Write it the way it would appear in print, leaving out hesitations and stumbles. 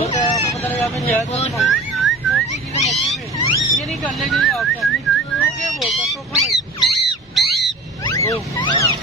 बोलते हैं आपको पता लगा मैं जाया तो बोलती जी ने मौके पे ये नहीं करने के लिए आपका क्या बोलता तो